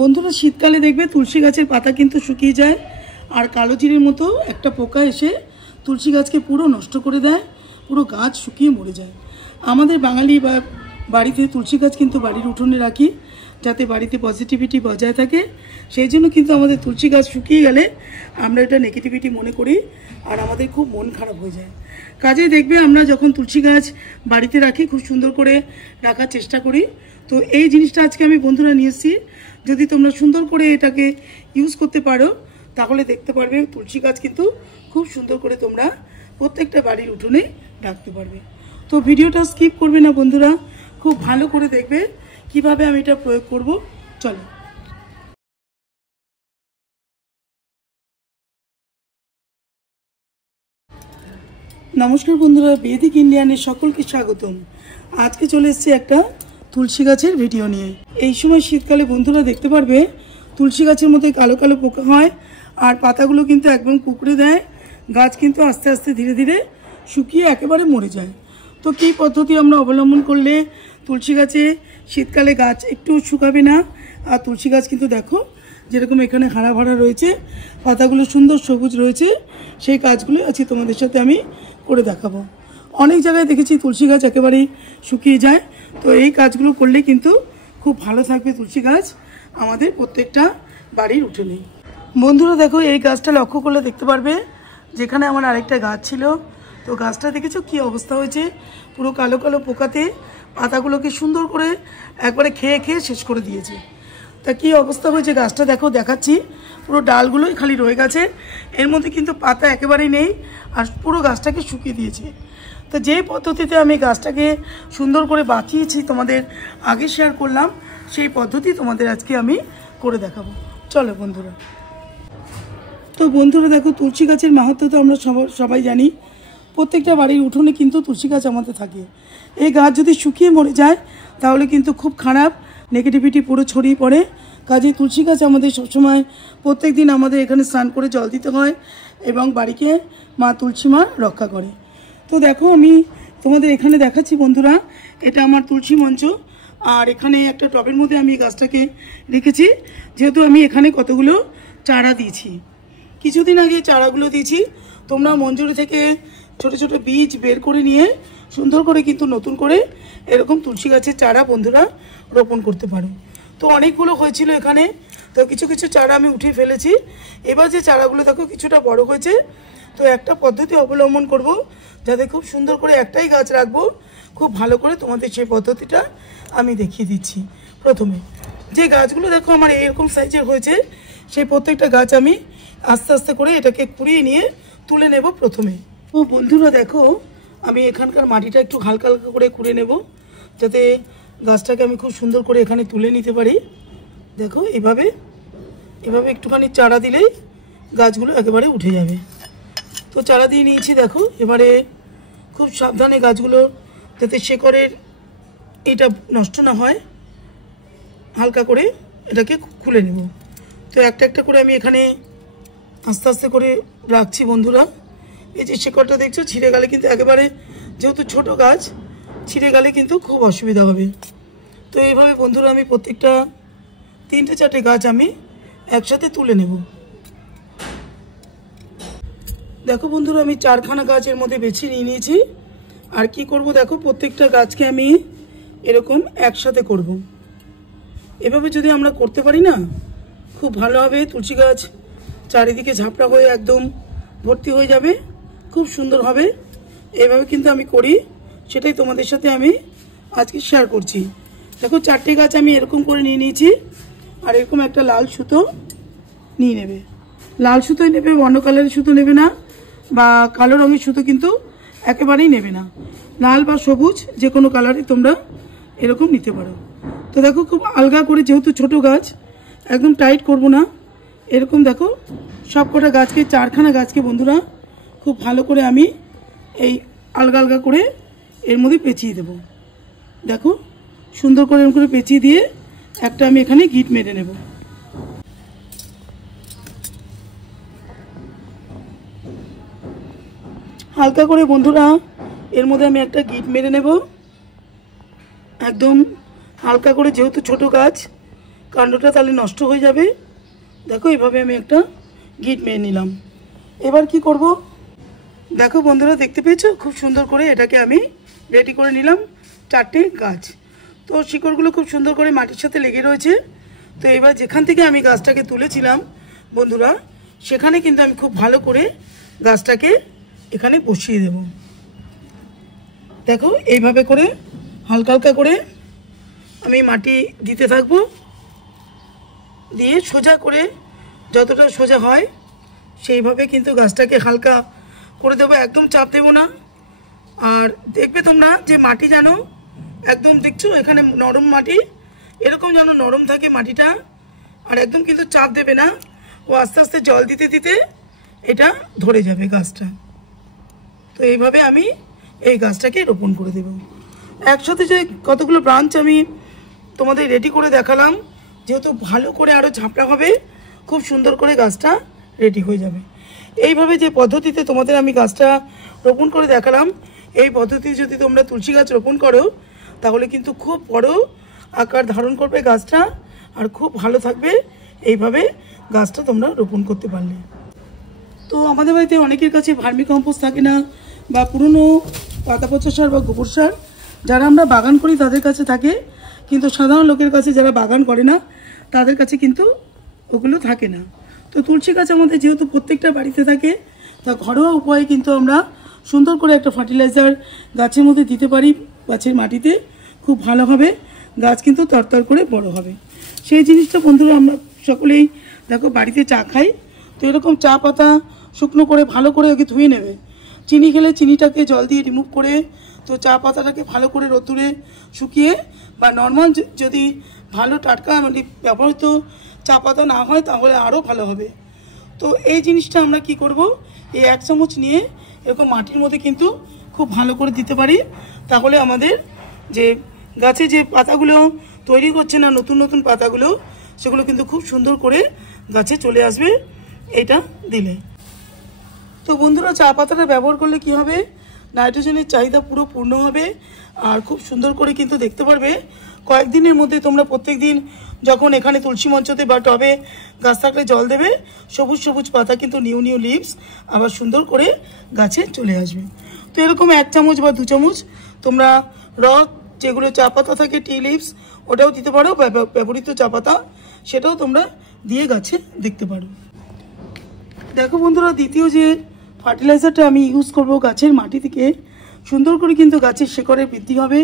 বন্ধুরা শীতকালে দেখবে তুলসী গাছের পাতা কিন্তু শুকিয়ে যায় আর কালো জিরের মতো একটা পোকা এসে তুলসী গাছকে পুরো নষ্ট করে দেয়, পুরো গাছ শুকিয়ে মরে যায়। আমাদের বাঙালি বা বাড়িতে তুলসী গাছ কিন্তু বাড়ির উঠোনে রাখি যাতে বাড়িতে পজিটিভিটি বজায় থাকে। সেই জন্য কিন্তু আমাদের তুলসী গাছ শুকিয়ে গেলে আমরা এটা নেগেটিভিটি মনে করি আর আমাদের খুব মন খারাপ হয়ে যায়। কাজেই দেখবে আমরা যখন তুলসী গাছ বাড়িতে রাখি খুব সুন্দর করে রাখার চেষ্টা করি। তো এই জিনিসটা আজকে আমি বন্ধুরা নিয়ে এসেছি, যদি তোমরা সুন্দর করে এটাকে ইউজ করতে পারো তাহলে দেখতে পারবে তুলসী গাছ কিন্তু খুব সুন্দর করে তোমরা প্রত্যেকটা বাড়ির উঠোনে রাখতে পারবে। তো ভিডিওটা স্কিপ করবে না বন্ধুরা, খুব ভালো করে দেখবে কিভাবে আমি এটা প্রয়োগ করব। চলো। নমস্কার বন্ধুরা, বেদিক ইন্ডিয়ানের সকলকে স্বাগতম। আজকে চলে এসেছি একটা তুলসী গাছের ভিডিও নিয়ে। এই সময় শীতকালে বন্ধুরা দেখতে পারবে তুলসী গাছের মধ্যে কালো কালো পোকা হয় আর পাতাগুলো কিন্তু একদম কুঁকড়ে দেয়, গাছ কিন্তু আস্তে আস্তে ধীরে ধীরে শুকিয়ে একেবারে মরে যায়। তো কী পদ্ধতি আমরা অবলম্বন করলে তুলসী গাছে শীতকালে গাছ একটু শুকাবে না আর তুলসী গাছ কিন্তু দেখো যেরকম এখানে হারা ভরা রয়েছে, পাতাগুলো সুন্দর সবুজ রয়েছে, সেই কাজগুলো আজকে তোমাদের সাথে আমি করে দেখাবো। অনেক জায়গায় দেখেছি তুলসী গাছ একেবারেই শুকিয়ে যায়, তো এই কাজগুলো করলে কিন্তু খুব ভালো থাকবে তুলসী গাছ আমাদের প্রত্যেকটা বাড়ির উঠোনে। বন্ধুরা দেখো এই গাছটা লক্ষ্য করলে দেখতে পারবে যেখানে আমার আরেকটা গাছ ছিল, তো গাছটা দেখেছো কি অবস্থা হয়েছে, পুরো কালো কালো পোকাতে পাতাগুলোকে সুন্দর করে একবারে খেয়ে খেয়ে শেষ করে দিয়েছে। তা কী অবস্থা হয়েছে গাছটা দেখো, দেখাচ্ছি, পুরো ডালগুলোই খালি রয়ে গেছে, এর মধ্যে কিন্তু পাতা একেবারেই নেই আর পুরো গাছটাকে শুকিয়ে দিয়েছে। তো যেই পদ্ধতিতে আমি গাছটাকে সুন্দর করে বাঁচিয়েছি তোমাদের আগে শেয়ার করলাম, সেই পদ্ধতি তোমাদের আজকে আমি করে দেখাবো। চলো বন্ধুরা। তো বন্ধুরা দেখো তুলসী গাছের মাহাত্ম্য তো আমরা সবাই জানি, প্রত্যেকটা বাড়ির উঠোনে কিন্তু তুলসী গাছ আমাদের থাকে। এই গাছ যদি শুকিয়ে মরে যায় তাহলে কিন্তু খুব খারাপ, নেগেটিভিটি পুরো ছড়িয়ে পড়ে। কাজেই তুলসী গাছ আমাদের সবসময় প্রত্যেক দিন আমাদের এখানে স্নান করে জল দিতে হয় এবং বাড়িকে মা তুলসী মা রক্ষা করে। তো দেখো আমি তোমাদের এখানে দেখাচ্ছি বন্ধুরা, এটা আমার তুলসী মঞ্চ আর এখানে একটা টবের মধ্যে আমি গাছটাকে রেখেছি, যেহেতু আমি এখানে কতগুলো চারা দিয়েছি। কিছুদিন আগে চারাগুলো দিয়েছি, তোমরা মঞ্জুরি থেকে ছোট ছোট বীজ বের করে নিয়ে সুন্দর করে কিন্তু নতুন করে এরকম তুলসী গাছের চারা বন্ধুরা রোপণ করতে পারো। তো অনেকগুলো হয়েছিল এখানে, তো কিছু কিছু চারা আমি উঠিয়ে ফেলেছি। এবার যে চারাগুলো দেখো কিছুটা বড় হয়েছে, তো একটা পদ্ধতি অবলম্বন করব যাতে খুব সুন্দর করে একটাই গাছ রাখবো। খুব ভালো করে তোমাদের সেই পদ্ধতিটা আমি দেখিয়ে দিচ্ছি। প্রথমে যে গাছগুলো দেখো আমার এরকম সাইজের হয়েছে, সেই প্রত্যেকটা গাছ আমি আস্তে আস্তে করে এটাকে কুড়িয়ে নিয়ে তুলে নেব প্রথমে। তো বন্ধুরা দেখো আমি এখানকার মাটিটা একটু হালকা হালকা করে কুড়ে নেব যাতে গাছটাকে আমি খুব সুন্দর করে এখানে তুলে নিতে পারি। দেখো এভাবে এভাবে একটুখানি চারা দিলেই গাছগুলো একেবারে উঠে যাবে। তো চারা দিয়ে নিয়েছি দেখো, এবারে খুব সাবধানে গাছগুলো যাতে শেকড়ের এটা নষ্ট না হয় হালকা করে এটাকে খুলে নেব। তো একটা একটা করে আমি এখানে আস্তে আস্তে করে রাখছি বন্ধুরা। এই যে শেকড়টা দেখছো ছিঁড়ে গেলে কিন্তু একেবারে, যেহেতু ছোট গাছ, ছিঁড়ে গেলে কিন্তু খুব অসুবিধা হবে। তো এইভাবে বন্ধুরা আমি প্রত্যেকটা 3-4টে গাছ আমি একসাথে তুলে নেব। দেখো বন্ধুরা আমি 4খানা গাছের মধ্যে বেছে নিয়ে নিয়েছি। আর কি করব দেখো, প্রত্যেকটা গাছকে আমি এরকম একসাথে করব। এভাবে যদি আমরা করতে পারি না খুব ভালো হবে, তুলসী গাছ চারিদিকে ঝাপড়া হয়ে একদম ভর্তি হয়ে যাবে, খুব সুন্দর হবে। এভাবে কিন্তু আমি করি, সেটাই তোমাদের সাথে আমি আজকে শেয়ার করছি। দেখো 4টে গাছ আমি এরকম করে নিয়ে নিয়েছি আর এরকম একটা লাল সুতো নিয়ে নেবে। লাল সুতোই নেবে, অন্য কালারের সুতো নেবে না বা কালো রঙের সুতো কিন্তু একেবারেই নেবে না, লাল বা সবুজ যে কোনো কালারই তোমরা এরকম নিতে পারো। তো দেখো খুব আলগা করে, যেহেতু ছোট গাছ একদম টাইট করব না, এরকম দেখো সব কটা গাছকে 4খানা গাছকে বন্ধুরা খুব ভালো করে আমি এই আলগা আলগা করে এর মধ্যে পেঁচিয়ে দেব। দেখো সুন্দর করে এরকম করে পেঁচিয়ে দিয়ে একটা আমি এখানে গিট মেরে নেব। হালকা করে বন্ধুরা এর মধ্যে আমি একটা গিট মেরে নেব একদম হালকা করে, যেহেতু ছোট গাছ কাণ্ডটা তাহলে নষ্ট হয়ে যাবে। দেখো এভাবে আমি একটা গিট মেরে নিলাম। এবার কি করব, দেখো বন্ধুরা দেখতে পেয়েছো খুব সুন্দর করে এটাকে আমি রেডি করে নিলাম। 4টে গাছ, তো শিকড়গুলো খুব সুন্দর করে মাটির সাথে লেগে রয়েছে। তো এবার যেখান থেকে আমি গাছটাকে তুলেছিলাম বন্ধুরা, সেখানে কিন্তু আমি খুব ভালো করে গাছটাকে এখানে বসিয়ে দেব। দেখো এইভাবে করে হালকা হালকা করে আমি মাটি দিতে থাকবো, দিয়ে সোজা করে যতটা সোজা হয় সেইভাবে কিন্তু গাছটাকে হালকা করে দেবো, একদম চাপ দেবো না। আর দেখবে তোমরা যে মাটি যেন একদম, দেখছো এখানে নরম মাটি, এরকম যেন নরম থাকে মাটিটা, আর একদম কিন্তু চাপ দেবে না। ও আস্তে আস্তে জল দিতে দিতে এটা ধরে যাবে গাছটা। তো এইভাবে আমি এই গাছটাকে রোপণ করে দেব। একসাথে যে কতগুলো ব্রাঞ্চ আমি তোমাদের রেডি করে দেখালাম, যেহেতু ভালো করে আরও ঝাঁপড়া হবে, খুব সুন্দর করে গাছটা রেডি হয়ে যাবে। এইভাবে যে পদ্ধতিতে তোমাদের আমি গাছটা রোপণ করে দেখালাম, এই পদ্ধতি যদি তোমরা তুলসী গাছ রোপণ করো তাহলে কিন্তু খুব বড় আকার ধারণ করবে গাছটা, আর খুব ভালো থাকবে এইভাবে গাছটা তোমরা রোপণ করতে পারলে। তো আমাদের বাড়িতে অনেকের কাছে ভার্মি কম্পোস্ট থাকে না, বা পুরনো পাতা পচা সার বা গোবর সার যারা আমরা বাগান করি তাদের কাছে থাকে, কিন্তু সাধারণ লোকের কাছে যারা বাগান করে না তাদের কাছে কিন্তু ওগুলো থাকে না। তো তুলসী গাছ আমাদের যেহেতু প্রত্যেকটা বাড়িতে থাকে, তা ঘরোয়া উপায়ে কিন্তু আমরা সুন্দর করে একটা ফার্টিলাইজার গাছের মধ্যে দিতে পারি, গাছের মাটিতে খুব ভালো হবে, গাছ কিন্তু তরতর করে বড় হবে। সেই জিনিসটা বন্ধুরা আমরা সকলেই দেখো বাড়িতে চা খাই, তো এরকম চা পাতা শুকনো করে ভালো করে ওকে ধুয়ে নেবে। চিনি খেলে চিনিটাকে জল দিয়ে রিমুভ করে, তো চা পাতাটাকে ভালো করে রোদ্দুরে শুকিয়ে, বা নর্মাল যদি ভালো টাটকা মানে ব্যবহৃত চা পাতা না হয় তাহলে আরও ভালো হবে। তো এই জিনিসটা আমরা কি করব, এই 1 চামচ নিয়ে এরকম মাটির মধ্যে কিন্তু খুব ভালো করে দিতে পারি, তাহলে আমাদের যে গাছে যে পাতাগুলো তৈরি করছে না নতুন নতুন পাতাগুলো, সেগুলো কিন্তু খুব সুন্দর করে গাছে চলে আসবে এটা দিলে। তো বন্ধুরা চা পাতাটা ব্যবহার করলে কি হবে, নাইট্রোজেনের চাহিদা পুরো পূর্ণ হবে, আর খুব সুন্দর করে কিন্তু দেখতে পারবে কয়েকদিনের মধ্যে তোমরা প্রত্যেক দিন যখন এখানে তুলসী মঞ্চতে বা টবে গাছ থাকলে জল দেবে, সবুজ সবুজ পাতা কিন্তু নিউ নিউ লিভস আবার সুন্দর করে গাছে চলে আসবে। তো এরকম 1 চামচ বা 2 চামচ তোমরা যেগুলো চা পাতা থাকে, টি লিভস, ওটাও দিতে পারো, ব্যবহৃত চা পাতা সেটাও তোমরা দিয়ে গাছে দেখতে পারো। দেখো বন্ধুরা, দ্বিতীয় যে ফার্টিলাইজারটা আমি ইউজ করব গাছের মাটি থেকে সুন্দর করে কিন্তু গাছের শিকড়ের বৃদ্ধি হবে,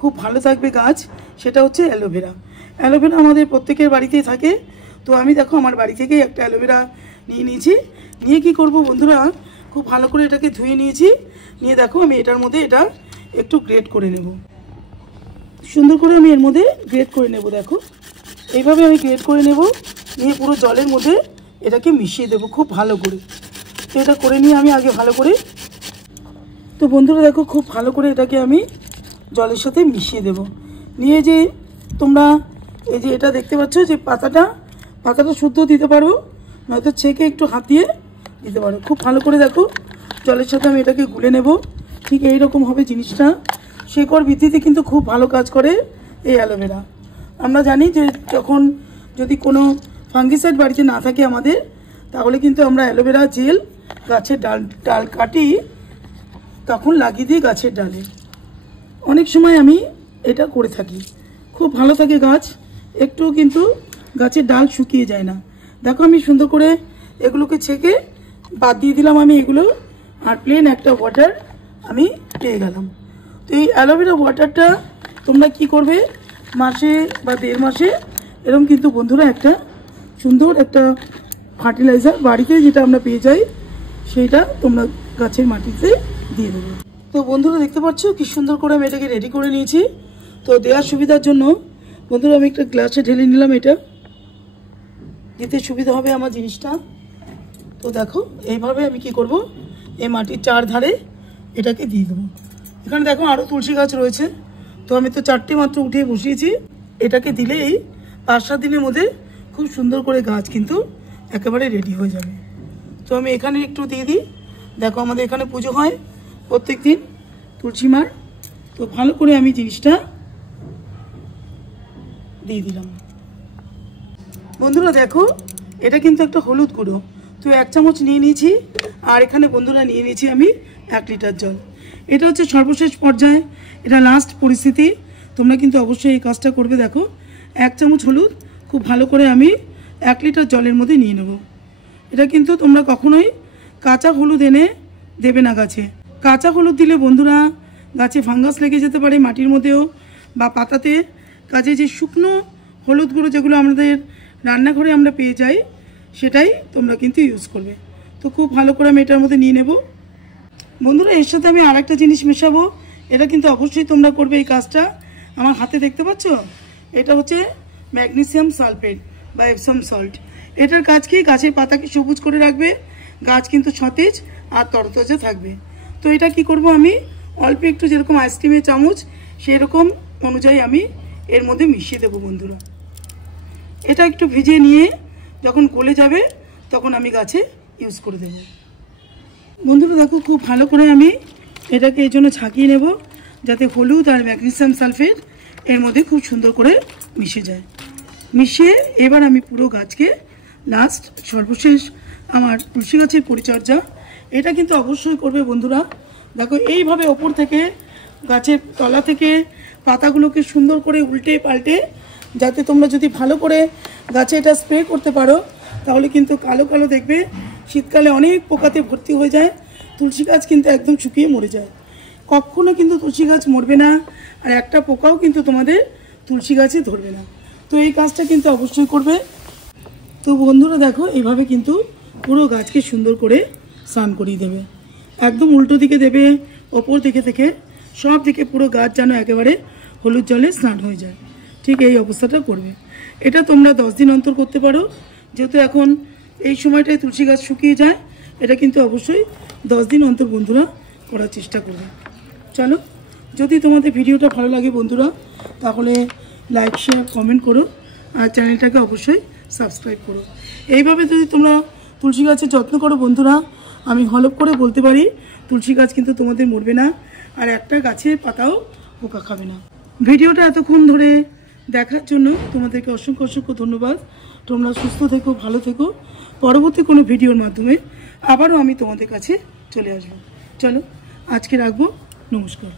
খুব ভালো থাকবে গাছ, সেটা হচ্ছে অ্যালোভেরা। অ্যালোভেরা আমাদের প্রত্যেকের বাড়িতেই থাকে। তো আমি দেখো আমার বাড়ি থেকেই একটা অ্যালোভেরা নিয়ে নিয়েছি। নিয়ে কি করব বন্ধুরা, খুব ভালো করে এটাকে ধুয়ে নিয়েছি। নিয়ে দেখো আমি এটার মধ্যে এটা একটু গ্রেট করে নেব, সুন্দর করে আমি এর মধ্যে গ্রেট করে নেব। দেখো এইভাবে আমি গ্রেট করে নেব, নিয়ে পুরো জলের মধ্যে এটাকে মিশিয়ে দেবো খুব ভালো করে। তো এটা করে নিয়ে আমি আগে ভালো করে, তো বন্ধুরা দেখো খুব ভালো করে এটাকে আমি জলের সাথে মিশিয়ে দেব। নিয়ে যে তোমরা এই যে এটা দেখতে পাচ্ছ যে পাতাটা শুদ্ধ দিতে পারো, নয়তো ছেঁকে একটু হাত দিয়ে দিতে পারো। খুব ভালো করে দেখো জলের সাথে আমি এটাকে গুলে নেব। ঠিক এইরকম হবে জিনিসটা। শিকড় বৃদ্ধিতে কিন্তু খুব ভালো কাজ করে এই অ্যালোভেরা। আমরা জানি যে যখন যদি কোনো ফাঙ্গিসাইড বাড়িতে না থাকে আমাদের, তাহলে কিন্তু আমরা অ্যালোভেরা জেল গাছের ডাল কাটি তখন লাগিয়ে দিই গাছের ডালে। অনেক সময় আমি এটা করে থাকি, খুব ভালো থাকে গাছ, একটু কিন্তু গাছের ডাল শুকিয়ে যায় না। দেখো আমি সুন্দর করে এগুলোকে ছেঁকে বাদ দিয়ে দিলাম আমি এগুলো, আর প্লেন একটা ওয়াটার আমি পেয়ে গেলাম। তো এই অ্যালোভেরা ওয়াটারটা তোমরা কি করবে, মাসে বা 1.5 মাসে এরকম কিন্তু বন্ধুরা একটা সুন্দর একটা ফার্টিলাইজার বাড়িতে যেটা আমরা পেয়ে যাই, সেইটা তোমরা গাছের মাটিতে দিয়ে দেবে। তো বন্ধুরা দেখতে পাচ্ছ কি সুন্দর করে আমি এটাকে রেডি করে নিয়েছি। তো দেওয়ার সুবিধার জন্য বন্ধুরা আমি একটা গ্লাসে ঢেলে নিলাম, এটা দিতে সুবিধা হবে আমার জিনিসটা। তো দেখো এইভাবে আমি কি করব, এই মাটির 4 ধারে এটাকে দিয়ে দেবো। এখানে দেখো আরও তুলসী গাছ রয়েছে, তো আমি তো 4টে মাত্র উঠিয়ে বসিয়েছি। এটাকে দিলেই 5-7 দিনের মধ্যে খুব সুন্দর করে গাছ কিন্তু একেবারে রেডি হয়ে যাবে। তো আমি এখানে একটু দিয়ে দিই। দেখো আমাদের এখানে পুজো হয় প্রত্যেক দিন তুলসী মার, তো ভালো করে আমি জিনিসটা দিয়ে দিলাম। বন্ধুরা দেখো, এটা কিন্তু একটা হলুদ গুঁড়ো, তো 1 চামচ নিয়ে নিয়েছি। আর এখানে বন্ধুরা নিয়ে নিয়েছি আমি 1 লিটার জল। এটা হচ্ছে সর্বশেষ পর্যায়ে, এটা লাস্ট পরিস্থিতি। তোমরা কিন্তু অবশ্যই এই কাজটা করবে। দেখো 1 চামচ হলুদ খুব ভালো করে আমি 1 লিটার জলের মধ্যে নিয়ে নেব। এটা কিন্তু তোমরা কখনোই কাঁচা হলুদ এনে দেবে না গাছে। কাঁচা হলুদ দিলে বন্ধুরা গাছে ফাঙ্গাস লেগে যেতে পারে, মাটির মধ্যেও বা পাতাতে। কাজে যে শুকনো হলুদ গুঁড়ো যেগুলো আমাদের রান্নাঘরে আমরা পেয়ে যাই, সেটাই তোমরা কিন্তু ইউজ করবে। তো খুব ভালো করে আমি এটার মধ্যে নিয়ে নেব। বন্ধুরা এর সাথে আমি আর একটা জিনিস মেশাবো, এটা কিন্তু অবশ্যই তোমরা করবে এই কাজটা। আমার হাতে দেখতে পাচ্ছ, এটা হচ্ছে ম্যাগনেসিয়াম সালফেট বা এপসম সল্ট। এটার কাজ কি, গাছের পাতাকে সবুজ করে রাখবে, গাছ কিন্তু সতেজ আর তরতাজা থাকবে। তো এটা কি করব, আমি অল্প একটু যেরকম আইসক্রিমের চামচ সেরকম অনুযায়ী আমি এর মধ্যে মিশিয়ে দেবো। বন্ধুরা এটা একটু ভিজিয়ে নিয়ে যখন গলে যাবে তখন আমি গাছে ইউজ করে দেব। বন্ধুরা দেখো খুব ভালো করে আমি এটাকে এই জন্য ছাঁকিয়ে নেব, যাতে হলুদ আর ম্যাগনেসিয়াম সালফেট এর মধ্যে খুব সুন্দর করে মিশে যায়। মিশিয়ে এবার আমি পুরো গাছকে লাস্ট সর্বশেষ আমার তুলসী গাছের পরিচর্যা, এটা কিন্তু অবশ্যই করবে বন্ধুরা। দেখো এইভাবে ওপর থেকে গাছের তলা থেকে পাতাগুলোকে সুন্দর করে উল্টে পাল্টে, যাতে তোমরা যদি ভালো করে গাছে এটা স্প্রে করতে পারো, তাহলে কিন্তু কালো কালো দেখবে শীতকালে অনেক পোকাতে ভর্তি হয়ে যায়, তুলসী গাছ কিন্তু একদম শুকিয়ে মরে যায়। কখনো কিন্তু তুলসী গাছ মরবে না, আর একটা পোকাও কিন্তু তোমাদের তুলসী গাছে ধরবে না। তো এই কাজটা কিন্তু অবশ্যই করবে। তো বন্ধুরা দেখো এইভাবে কিন্তু পুরো গাছকে সুন্দর করে স্নান করিয়ে দেবে। একদম উল্টো দিকে দেবে, ওপর দিকে থেকে সব দিকে পুরো গাছ যেন একেবারে হলুদ জলে স্নান হয়ে যায়। ঠিক এই অবস্থাটা করবে। এটা তোমরা 10 দিন অন্তর করতে পারো, যেহেতু এখন এই সময়টায় তুলসী গাছ শুকিয়ে যায়। এটা কিন্তু অবশ্যই 10 দিন অন্তর বন্ধুরা করার চেষ্টা করবে। চলো, যদি তোমাদের ভিডিওটা ভালো লাগে বন্ধুরা, তাহলে লাইক শেয়ার কমেন্ট করো, আর চ্যানেলটাকে অবশ্যই সাবস্ক্রাইব করো। এইভাবে যদি তোমরা তুলসী গাছের যত্ন করো বন্ধুরা, আমি হলপ করে বলতে পারি তুলসী গাছ কিন্তু তোমাদের মরবে না, আর একটা গাছের পাতাও পোকা খাবে না। ভিডিওটা এতক্ষণ ধরে দেখার জন্য তোমাদেরকে অসংখ্য অসংখ্য ধন্যবাদ। তোমরা সুস্থ থেকো, ভালো থেকো। পরবর্তী কোনো ভিডিওর মাধ্যমে আবারও আমি তোমাদের কাছে চলে আসবো। চলো আজকে রাখবো, নমস্কার।